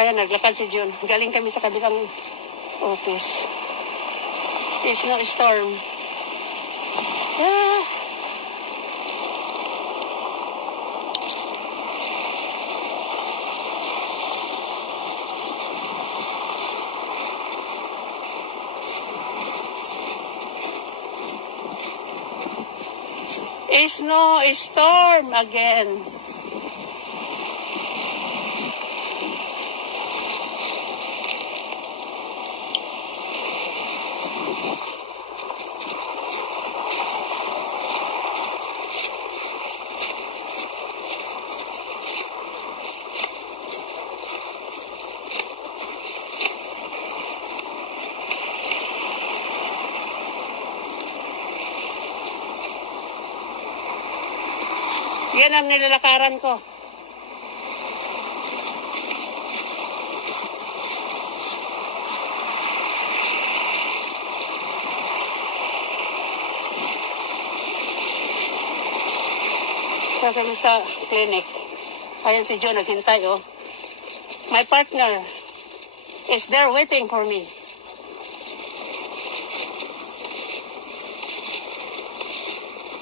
Ayan, naglakad si Jun. Galing kami sa kabilang office. It's no storm. Ah. It's no storm again. Yan ang nilalakaran ko. Sa kami sa clinic. Ayan si John naghintay, oh. My partner is there waiting for me.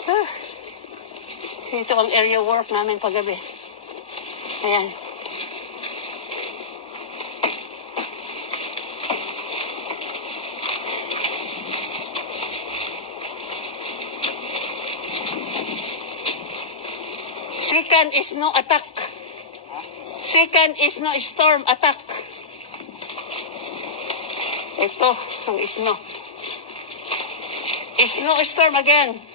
Ah. Ito ang area work namin paggabi. Ayan. Second is no attack. Second is no storm attack. Ito ang snow. Snow storm again.